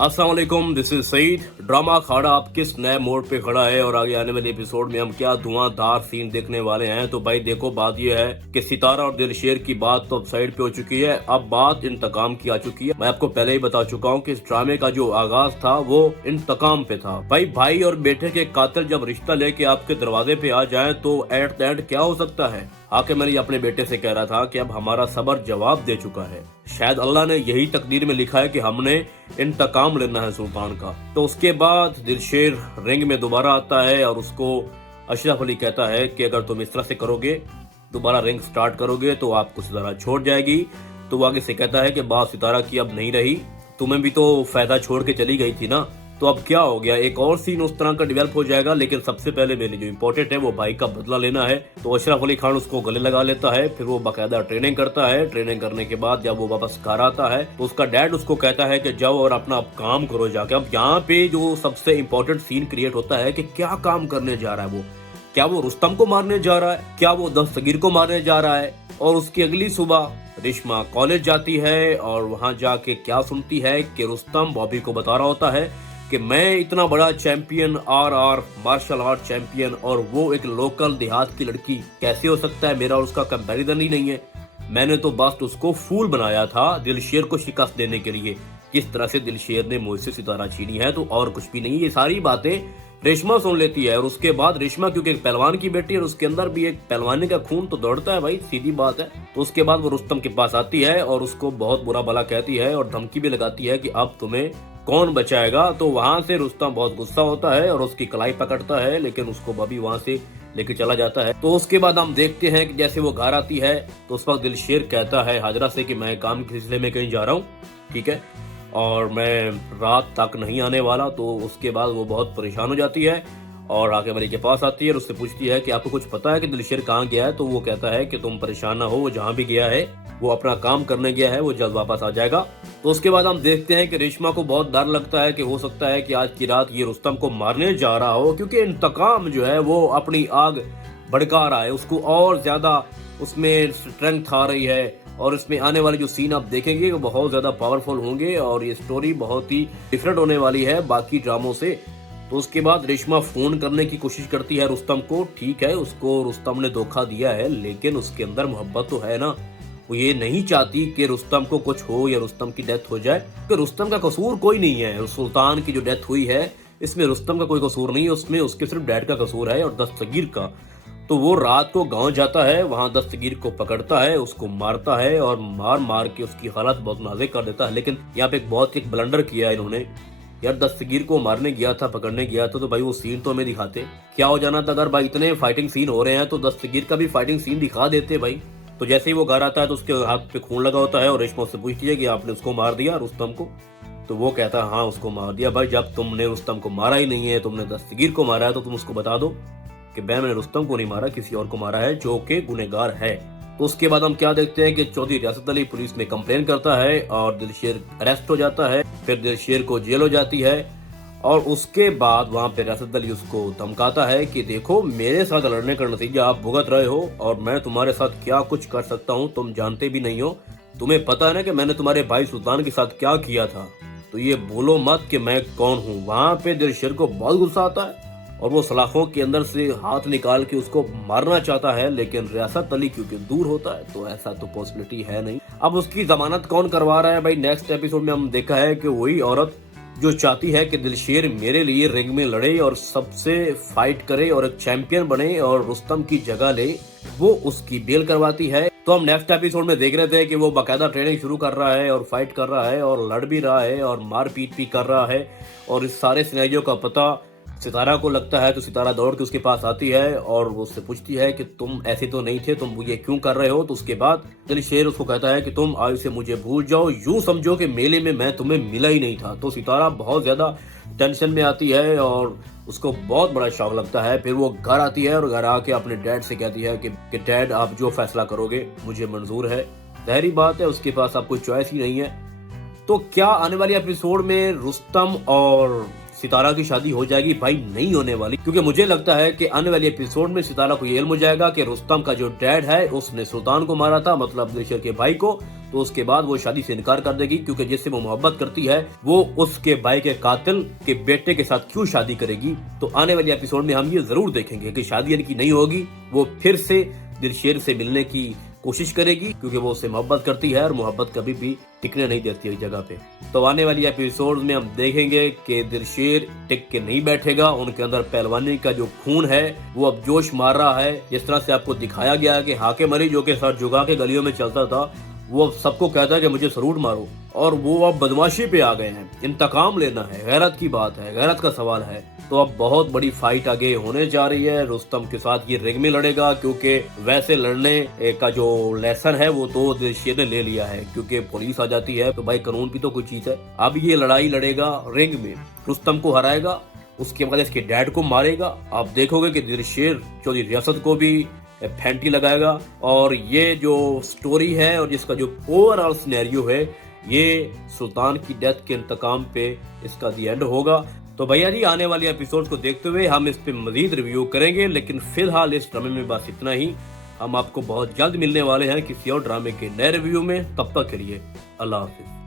अस्सलाम वालेकुम, this is Saeed. Drama अखाड़ा आप किस नए मोड़ पे खड़ा है और आगे आने वाले एपिसोड में हम क्या धुआंधार सीन देखने वाले हैं। तो भाई देखो, बात यह है कि सितारा और दिलशेर की बात तो अब साइड पे हो चुकी है, अब बात इंतकाम की आ चुकी है। मैं आपको पहले ही बता चुका हूँ कि इस ड्रामे का जो आगाज था वो इंतकाम पे था। भाई और बेटे के कातिल जब रिश्ता लेके आपके दरवाजे पे आ जाए तो एट द एंड क्या हो सकता है। आके मैंने अपने बेटे से कह रहा था कि अब हमारा सबर जवाब दे चुका है। शायद अल्लाह ने यही तकदीर में लिखा है कि हमने इंतकाम लेना है सुल्तान का। तो उसके बाद दिलशेर रिंग में दोबारा आता है और उसको अशरफ अली कहता है कि अगर तुम इस तरह से करोगे, दोबारा रिंग स्टार्ट करोगे तो आपको सितारा छोड़ जाएगी। तो वो आगे से कहता है कि बात सितारा की अब नहीं रही, तुम्हें भी तो फायदा छोड़ के चली गई थी ना, तो अब क्या हो गया। एक और सीन उस तरह का डेवलप हो जाएगा, लेकिन सबसे पहले मेरे जो इम्पोर्टेंट है वो भाई का बदला लेना है। तो अशरफ अली खान उसको गले लगा लेता है, फिर वो बाकायदा ट्रेनिंग करता है। ट्रेनिंग करने के बाद जब वो वापस घर आता है तो उसका डैड उसको कहता है कि जाओ और अपना अब काम करो जाके। अब यहाँ पे जो सबसे इम्पोर्टेंट सीन क्रिएट होता है कि क्या काम करने जा रहा है वो। क्या वो रुस्तम को मारने जा रहा है, क्या वो दस्तगीर को मारने जा रहा है। और उसकी अगली सुबह रेशमा कॉलेज जाती है और वहां जाके क्या सुनती है कि रुस्तम बॉबी को बता रहा होता है कि मैं इतना बड़ा champion, or martial art champion, और वो एक लोकल देहात की लड़की, कैसे हो सकता है, मेरा और उसका कंपैरिजन ही नहीं है। मैंने तो बस उसको फूल बनाया था दिलशेर को शिकस्त देने के लिए। किस तरह से दिलशेर ने मुझसे सितारा छीनी है, तो और कुछ भी नहीं। ये सारी बातें रेशमा सुन लेती है और उसके बाद रेशमा क्योंकि एक पहलवान की बेटी है और उसके अंदर भी एक पहलवानी का खून तो दौड़ता है भाई, सीधी बात है। तो उसके बाद वो रुस्तम के पास आती है और उसको बहुत बुरा भला कहती है और धमकी भी लगाती है कि अब तुम्हें कौन बचाएगा। तो वहां से रुस्तम बहुत गुस्सा होता है और उसकी कलाई पकड़ता है, लेकिन उसको बॉबी वहां से लेके चला जाता है। तो उसके बाद हम देखते हैं कि जैसे वो घर आती है तो उस वक्त दिलशेर कहता है हाजरा से कि मैं काम के सिलसिले में कहीं जा रहा हूँ, ठीक है, और मैं रात तक नहीं आने वाला। तो उसके बाद वो बहुत परेशान हो जाती है और आके मरी के पास आती है और उससे पूछती है कि आपको कुछ पता है कि दिलशेर कहाँ गया है। तो वो कहता है कि तुम परेशान ना हो, वो जहाँ भी गया है वो अपना काम करने गया है, वो जल्द वापस आ जाएगा। तो उसके बाद हम देखते हैं कि रेशमा को बहुत डर लगता है कि हो सकता है कि आज की रात ये रुस्तम को मारने जा रहा हो, क्योंकि इंतकाम जो है वो अपनी आग भड़का रहा है, उसको और ज्यादा उसमें स्ट्रेंथ आ रही है। और इसमें आने वाले जो सीन आप देखेंगे वो बहुत ज्यादा पावरफुल होंगे और ये स्टोरी बहुत ही डिफरेंट होने वाली है बाकी ड्रामों से। तो उसके बाद रेशमा फोन करने की कोशिश करती है रुस्तम को। ठीक है, उसको रुस्तम ने धोखा दिया है, लेकिन उसके अंदर मोहब्बत तो है ना। वो ये नहीं चाहती कि रुस्तम को कुछ हो या रुस्तम की डेथ हो जाए, कि रुस्तम का कसूर कोई नहीं है। सुल्तान की जो डेथ हुई है इसमें रुस्तम का कोई कसूर नहीं है, उसमें उसके सिर्फ डैड का कसूर है और दस्तगीर का। तो वो रात को गांव जाता है, वहां दस्तगीर को पकड़ता है, उसको मारता है और मार के उसकी हालत बहुत नाजुक कर देता है। लेकिन यहाँ पे एक बहुत एक ब्लंडर किया है इन्होंने। यार दस्तगीर को मारने गया था, पकड़ने गया था, तो भाई वो सीन तो हमें दिखाते। क्या हो जाना था अगर भाई इतने फाइटिंग सीन हो रहे हैं तो दस्तगीर का भी फाइटिंग सीन दिखा देते भाई। तो जैसे ही वो घर आता है तो उसके हाथ पे खून लगा होता है और रेशमा उससे पूछती है कि आपने उसको मार दिया रुस्तम को। तो वो कहता है हाँ उसको मार दिया। भाई जब तुमने रुस्तम को मारा ही नहीं है, तुमने दस्तगीर को मारा है, तो तुम उसको बता दो कि मैंने रुस्तम को नहीं मारा, किसी और को मारा है जो कि गुनहगार है। तो उसके बाद हम क्या देखते हैं कि चौधरी रियासत अली पुलिस में कंप्लेन करता है और दिलशेर अरेस्ट हो जाता है। फिर दिलशेर को जेल हो जाती है और उसके बाद वहां पे रियासत अली उसको धमकाता है कि देखो मेरे साथ लड़ने का नतीजा आप भुगत रहे हो और मैं तुम्हारे साथ क्या कुछ कर सकता हूँ तुम जानते भी नहीं हो। तुम्हें पता है ना कि मैंने तुम्हारे भाई सुल्तान के साथ क्या किया था, तो ये बोलो मत कि मैं कौन हूँ। वहां पे दिलशेर को बहुत गुस्सा आता है और वो सलाखों के अंदर से हाथ निकाल के उसको मारना चाहता है, लेकिन रियासत अली क्योंकि दूर होता है तो ऐसा तो पॉसिबिलिटी है नहीं। अब उसकी जमानत कौन करवा रहा है भाई, नेक्स्ट एपिसोड में हम देखा है कि वही औरत जो चाहती है कि दिलशेर मेरे लिए रिंग में लड़े और सबसे फाइट करे और एक चैंपियन बने और रुस्तम की जगह ले, वो उसकी बेल करवाती है। तो हम नेक्स्ट एपिसोड में देख रहे थे कि वो बाकायदा ट्रेनिंग शुरू कर रहा है और फाइट कर रहा है और लड़ भी रहा है और मार पीट भी कर रहा है। और इस सारे सिनेरियो का पता सितारा को लगता है, तो सितारा दौड़ के उसके पास आती है और वो उससे पूछती है कि तुम ऐसे तो नहीं थे, तुम ये क्यों कर रहे हो। तो उसके बाद दिलशेर उसको कहता है कि तुम आज से मुझे भूल जाओ, यूं समझो कि मेले में मैं तुम्हें मिला ही नहीं था। तो सितारा बहुत ज्यादा टेंशन में आती है और उसको बहुत बड़ा शौक लगता है। फिर वो घर आती है और घर आके अपने डैड से कहती है कि डैड आप जो फैसला करोगे मुझे मंजूर है। जाहिर बात है उसके पास अब कोई चॉइस ही नहीं है। तो क्या आने वाले एपिसोड में रुस्तम और सितारा की शादी हो जाएगी? भाई नहीं होने वाली, क्योंकि मुझे लगता है कि आने वाले एपिसोड में सितारा को ये इल्म हो जाएगा कि रुस्तम का जो डैड है उसने सुल्तान को मारा था, मतलब दिलशेर के भाई को, तो उसके बाद वो शादी से इनकार कर देगी, क्योंकि जिससे वो मोहब्बत करती है वो उसके भाई के कातिल के बेटे के साथ क्यों शादी करेगी। तो आने वाले एपिसोड में हम ये जरूर देखेंगे कि शादी इनकी नहीं होगी, वो फिर से दिलशेर से मिलने की कोशिश करेगी, क्योंकि वो उससे मोहब्बत करती है और मोहब्बत कभी भी टिकने नहीं देती एक जगह पे। तो आने वाली एपिसोड में हम देखेंगे कि दिलशेर टिक के नहीं बैठेगा, उनके अंदर पहलवानी का जो खून है वो अब जोश मार रहा है। जिस तरह से आपको दिखाया गया है कि हाकिम अली जो के सर झुका के गलियों में चलता था, वो अब सबको कहता है कि मुझे सरूट मारो, और वो अब बदमाशी पे आ गए हैं। इंतकाम लेना है, गैरत की बात है, गैरत का सवाल है। तो अब बहुत बड़ी फाइट आगे होने जा रही है। रुस्तम के साथ ये रिंग में लड़ेगा, क्योंकि वैसे लड़ने का जो लेसन है वो तो दिलशेर ने ले लिया है, क्योंकि पुलिस आ जाती है तो भाई कानून भी तो कोई चीज है। अब ये लड़ाई लड़ेगा रिंग में, रुस्तम को हराएगा, उसके बाद इसके डैड को मारेगा। आप देखोगे कि दिलशेर चौधरी रियासत को भी फैंटी लगाएगा, और ये जो स्टोरी है और जिसका जो ओवरऑल सिनेरियो है, ये सुल्तान की डेथ के इंतकाम पे इसका दी एंड होगा। तो भैया जी, आने वाली एपिसोड्स को देखते हुए हम इस पे मजीद रिव्यू करेंगे, लेकिन फिलहाल इस ड्रामे में बस इतना ही। हम आपको बहुत जल्द मिलने वाले हैं किसी और ड्रामे के नए रिव्यू में। तब तक के लिए अल्लाह हाफिज।